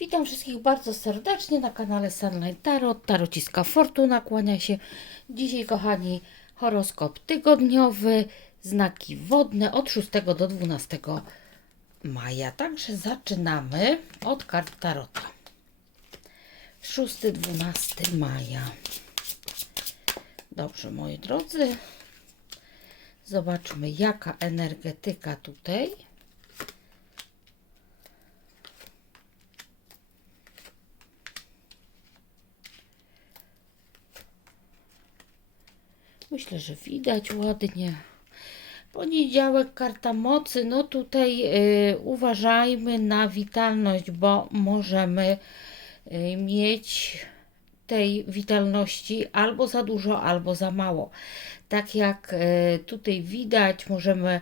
Witam wszystkich bardzo serdecznie na kanale Sunlight Tarot. Tarociska Fortuna kłania się. Dzisiaj, kochani, horoskop tygodniowy, znaki wodne od 6 do 12 maja. Także zaczynamy od kart Tarota. 6-12 maja. Dobrze, moi drodzy. Zobaczmy, jaka energetyka tutaj. Myślę, że widać ładnie. Poniedziałek, karta mocy. No tutaj y, uważajmy na witalność, bo możemy y, mieć tej witalności albo za dużo, albo za mało. Tak jak y, tutaj widać, możemy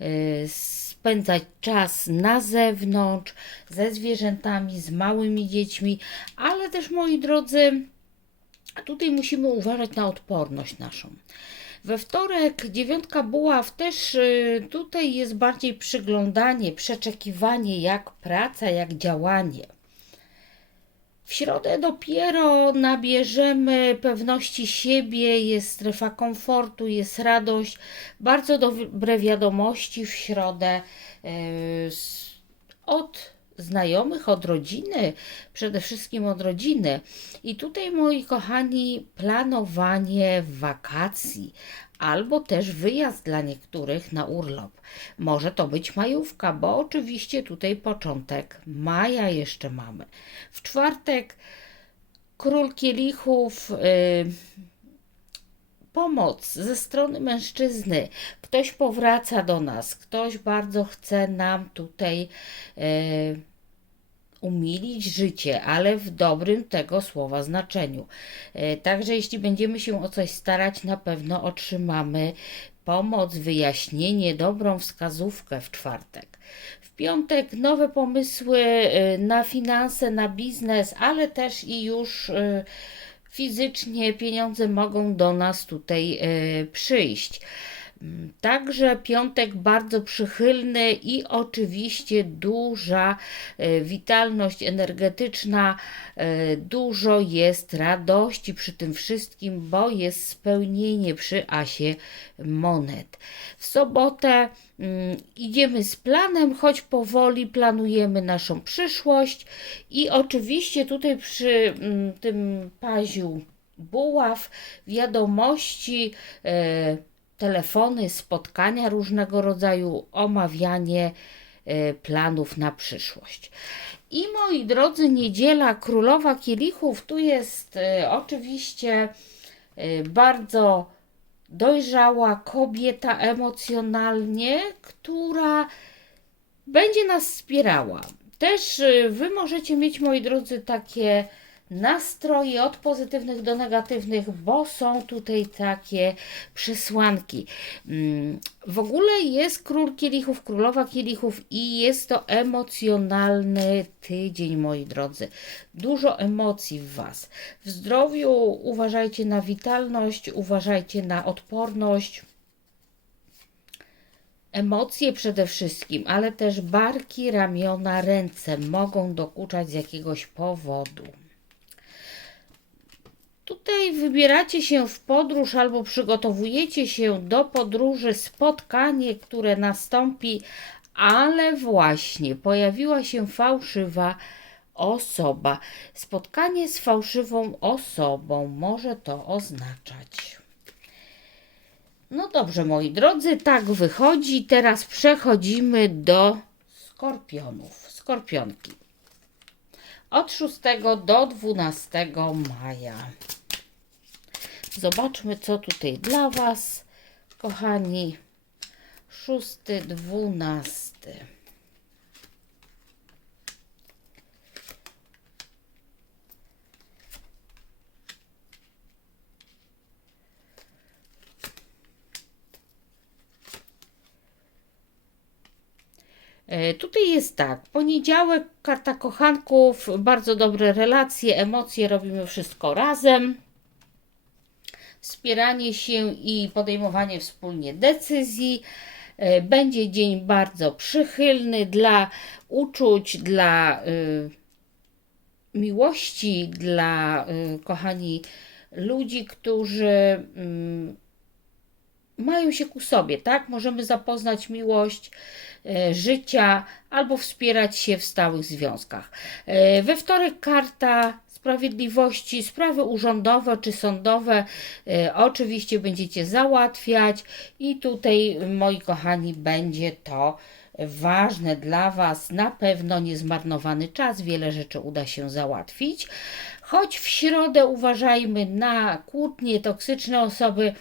y, spędzać czas na zewnątrz, ze zwierzętami, z małymi dziećmi, ale też moi drodzy, tutaj musimy uważać na odporność naszą. We wtorek dziewiątka buław też y, tutaj jest bardziej przyglądanie, przeczekiwanie, jak praca, jak działanie. W środę dopiero nabierzemy pewności siebie, jest strefa komfortu, jest radość. Bardzo dobre wiadomości w środę z- od znajomych, od rodziny, przede wszystkim od rodziny. I tutaj, moi kochani, planowanie wakacji albo też wyjazd dla niektórych na urlop. Może to być majówka, bo oczywiście tutaj początek maja jeszcze mamy. W czwartek król kielichów. Yy, pomoc ze strony mężczyzny. Ktoś powraca do nas, ktoś bardzo chce nam tutaj e, umilić życie, ale w dobrym tego słowa znaczeniu. E, także jeśli będziemy się o coś starać, na pewno otrzymamy pomoc, wyjaśnienie, dobrą wskazówkę w czwartek. W piątek nowe pomysły e, na finanse, na biznes, ale też i już e, fizycznie pieniądze mogą do nas tutaj przyjść. Także piątek bardzo przychylny i oczywiście duża e, witalność energetyczna, e, dużo jest radości przy tym wszystkim, bo jest spełnienie przy asie monet. W sobotę mm, idziemy z planem, choć powoli planujemy naszą przyszłość i oczywiście tutaj przy mm, tym paziu buław, wiadomości, e, telefony, spotkania różnego rodzaju, omawianie e, planów na przyszłość. I moi drodzy, niedziela królowa kielichów, tu jest e, oczywiście e, bardzo dojrzała kobieta emocjonalnie, która będzie nas wspierała. Też Wy możecie mieć, moi drodzy, takie nastroje od pozytywnych do negatywnych, bo są tutaj takie przesłanki. Mm, W ogóle jest król kielichów, królowa kielichów i jest to emocjonalny tydzień, moi drodzy. Dużo emocji w Was. W zdrowiu uważajcie na witalność, uważajcie na odporność emocje przede wszystkim, ale też barki, ramiona, ręce mogą dokuczać z jakiegoś powodu. Tutaj wybieracie się w podróż albo przygotowujecie się do podróży, spotkanie, które nastąpi, ale właśnie pojawiła się fałszywa osoba. Spotkanie z fałszywą osobą może to oznaczać. No dobrze, moi drodzy, tak wychodzi. Teraz przechodzimy do skorpionów, skorpionki. Od 6 do 12 maja. Zobaczmy, co tutaj dla Was, kochani. 6, 12. E, Tutaj jest tak, poniedziałek, karta kochanków, bardzo dobre relacje, emocje, robimy wszystko razem. Wspieranie się i podejmowanie wspólnie decyzji. E, Będzie dzień bardzo przychylny dla uczuć, dla y, miłości dla, y, kochani, ludzi, którzy mm, mają się ku sobie, tak? Możemy zapoznać miłość e, życia albo wspierać się w stałych związkach. E, we wtorek karta sprawiedliwości, sprawy urzędowe czy sądowe e, oczywiście będziecie załatwiać i tutaj, moi kochani, będzie to ważne dla Was, na pewno niezmarnowany czas, wiele rzeczy uda się załatwić. Choć w środę uważajmy na kłótnie, toksyczne osoby,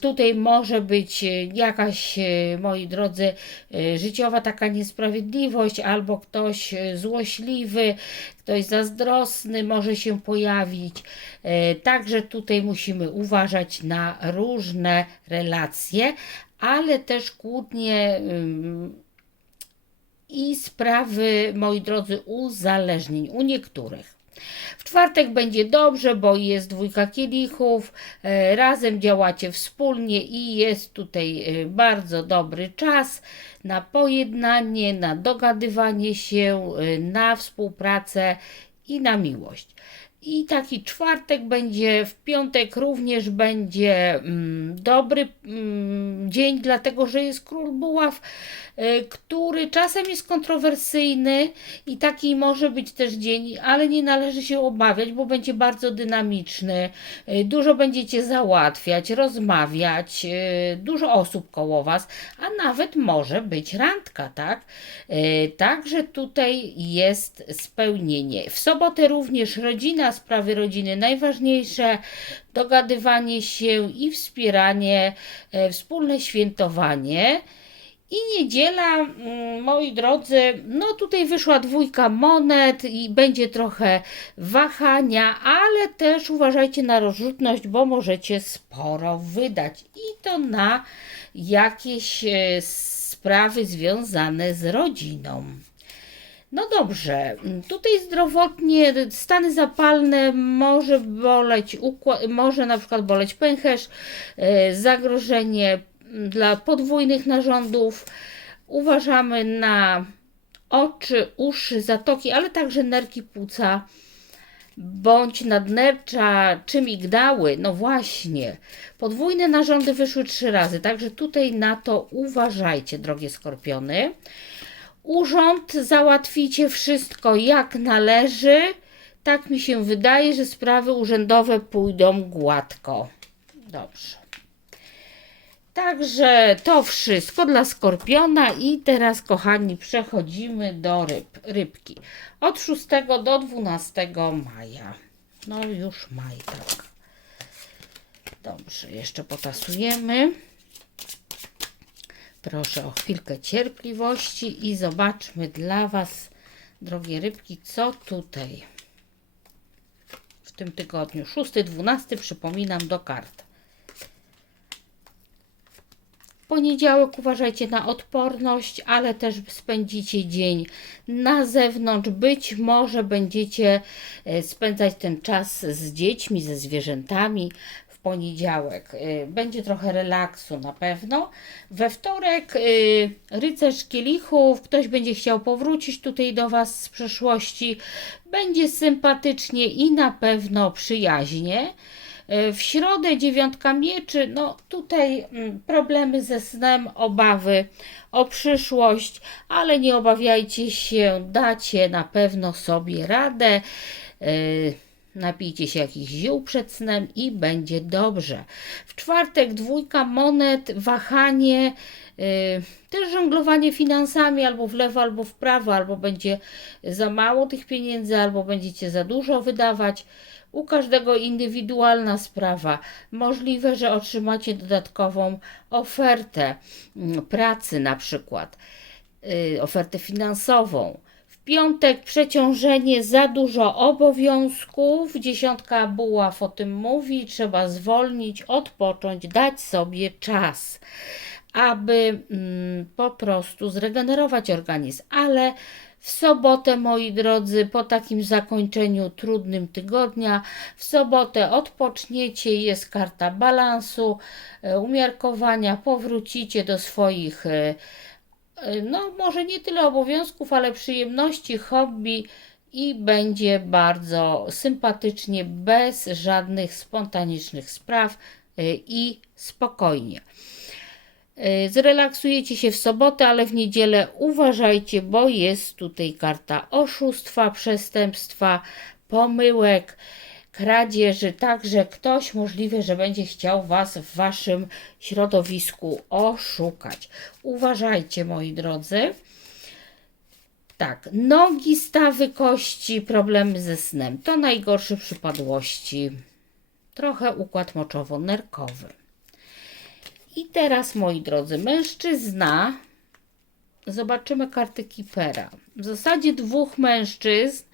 Tutaj może być e, jakaś, e, moi drodzy, e, życiowa taka niesprawiedliwość, albo ktoś złośliwy, ktoś zazdrosny może się pojawić. Także tutaj musimy uważać na różne relacje, ale też kłótnie. i sprawy, moi drodzy, uzależnień u niektórych. W czwartek będzie dobrze, bo jest dwójka kielichów, e, razem działacie wspólnie i jest tutaj e, bardzo dobry czas na pojednanie, na dogadywanie się, e, na współpracę i na miłość. I taki czwartek będzie, w piątek również będzie mm, dobry mm, dzień, dlatego że jest król buław, y, który czasem jest kontrowersyjny i taki może być też dzień, ale nie należy się obawiać, bo będzie bardzo dynamiczny. Y, dużo będziecie załatwiać, rozmawiać, y, dużo osób koło Was, a nawet może być randka, tak? Także tutaj jest spełnienie. W sobotę również rodzina, sprawy rodziny najważniejsze, dogadywanie się i wspieranie, e, wspólne świętowanie. I niedziela, mm, moi drodzy, no tutaj wyszła dwójka monet i będzie trochę wahania, ale też uważajcie na rozrzutność, bo możecie sporo wydać i to na jakieś e, sprawy związane z rodziną. No dobrze, tutaj zdrowotnie stany zapalne może boleć, ukła- może na przykład boleć pęcherz, e, zagrożenie dla podwójnych narządów. Uważamy na oczy, uszy, zatoki, ale także nerki płuca bądź nadnercza czy migdały. No właśnie, podwójne narządy wyszły trzy razy, także tutaj na to uważajcie, drogie skorpiony. Urząd załatwicie wszystko jak należy. Tak mi się wydaje, że sprawy urzędowe pójdą gładko. Dobrze. Także to wszystko dla skorpiona i teraz kochani przechodzimy do ryb, rybki. Od 6 do 12 maja. No już maj, tak. Dobrze, jeszcze potasujemy. Proszę o chwilkę cierpliwości i zobaczmy dla Was, drogie rybki, co tutaj w tym tygodniu. 6-12 przypominam do kart. Poniedziałek uważajcie na odporność, ale też spędzicie dzień na zewnątrz. Być może będziecie e, spędzać ten czas z dziećmi, ze zwierzętami poniedziałek. E, Będzie trochę relaksu na pewno. We wtorek e, rycerz kielichów, ktoś będzie chciał powrócić tutaj do Was z przeszłości. Będzie sympatycznie i na pewno przyjaźnie. E, W środę dziewiątka mieczy, no tutaj mm, problemy ze snem, obawy o przyszłość, ale nie obawiajcie się, dacie na pewno sobie radę. Napijcie się jakichś ziół przed snem i będzie dobrze. W czwartek dwójka monet, wahanie, yy, też żonglowanie finansami albo w lewo, albo w prawo, albo będzie za mało tych pieniędzy, albo będziecie za dużo wydawać. U każdego indywidualna sprawa. Możliwe, że otrzymacie dodatkową ofertę mm, pracy, na przykład y, ofertę finansową. Piątek przeciążenie, za dużo obowiązków. Dziesiątka buław o tym mówi. Trzeba zwolnić, odpocząć, dać sobie czas, aby mm, po prostu zregenerować organizm. Ale w sobotę, moi drodzy, po takim zakończeniu trudnym tygodnia, w sobotę odpoczniecie, jest karta balansu, e, umiarkowania, powrócicie do swoich, e, no może nie tyle obowiązków, ale przyjemności, hobby i będzie bardzo sympatycznie, bez żadnych spontanicznych spraw y, i spokojnie. Y, Zrelaksujecie się w sobotę, ale w niedzielę uważajcie, bo jest tutaj karta oszustwa, przestępstwa, pomyłek, kradzieży. Także ktoś możliwe, że będzie chciał Was w Waszym środowisku oszukać. Uważajcie, moi drodzy. Tak, nogi, stawy, kości, problemy ze snem. To najgorsze przypadłości. Trochę układ moczowo-nerkowy. I teraz, moi drodzy, mężczyzna. Zobaczymy karty Kipera. W zasadzie dwóch mężczyzn.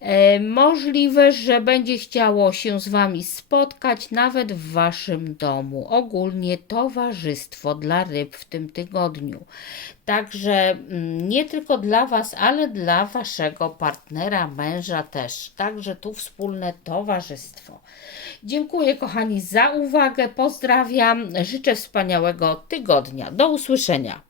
E, możliwe, że będzie chciało się z Wami spotkać nawet w Waszym domu. Ogólnie towarzystwo dla ryb w tym tygodniu. Także mm, nie tylko dla Was, ale dla Waszego partnera, męża też. Także tu wspólne towarzystwo. Dziękuję, kochani, za uwagę. Pozdrawiam. Życzę wspaniałego tygodnia. Do usłyszenia.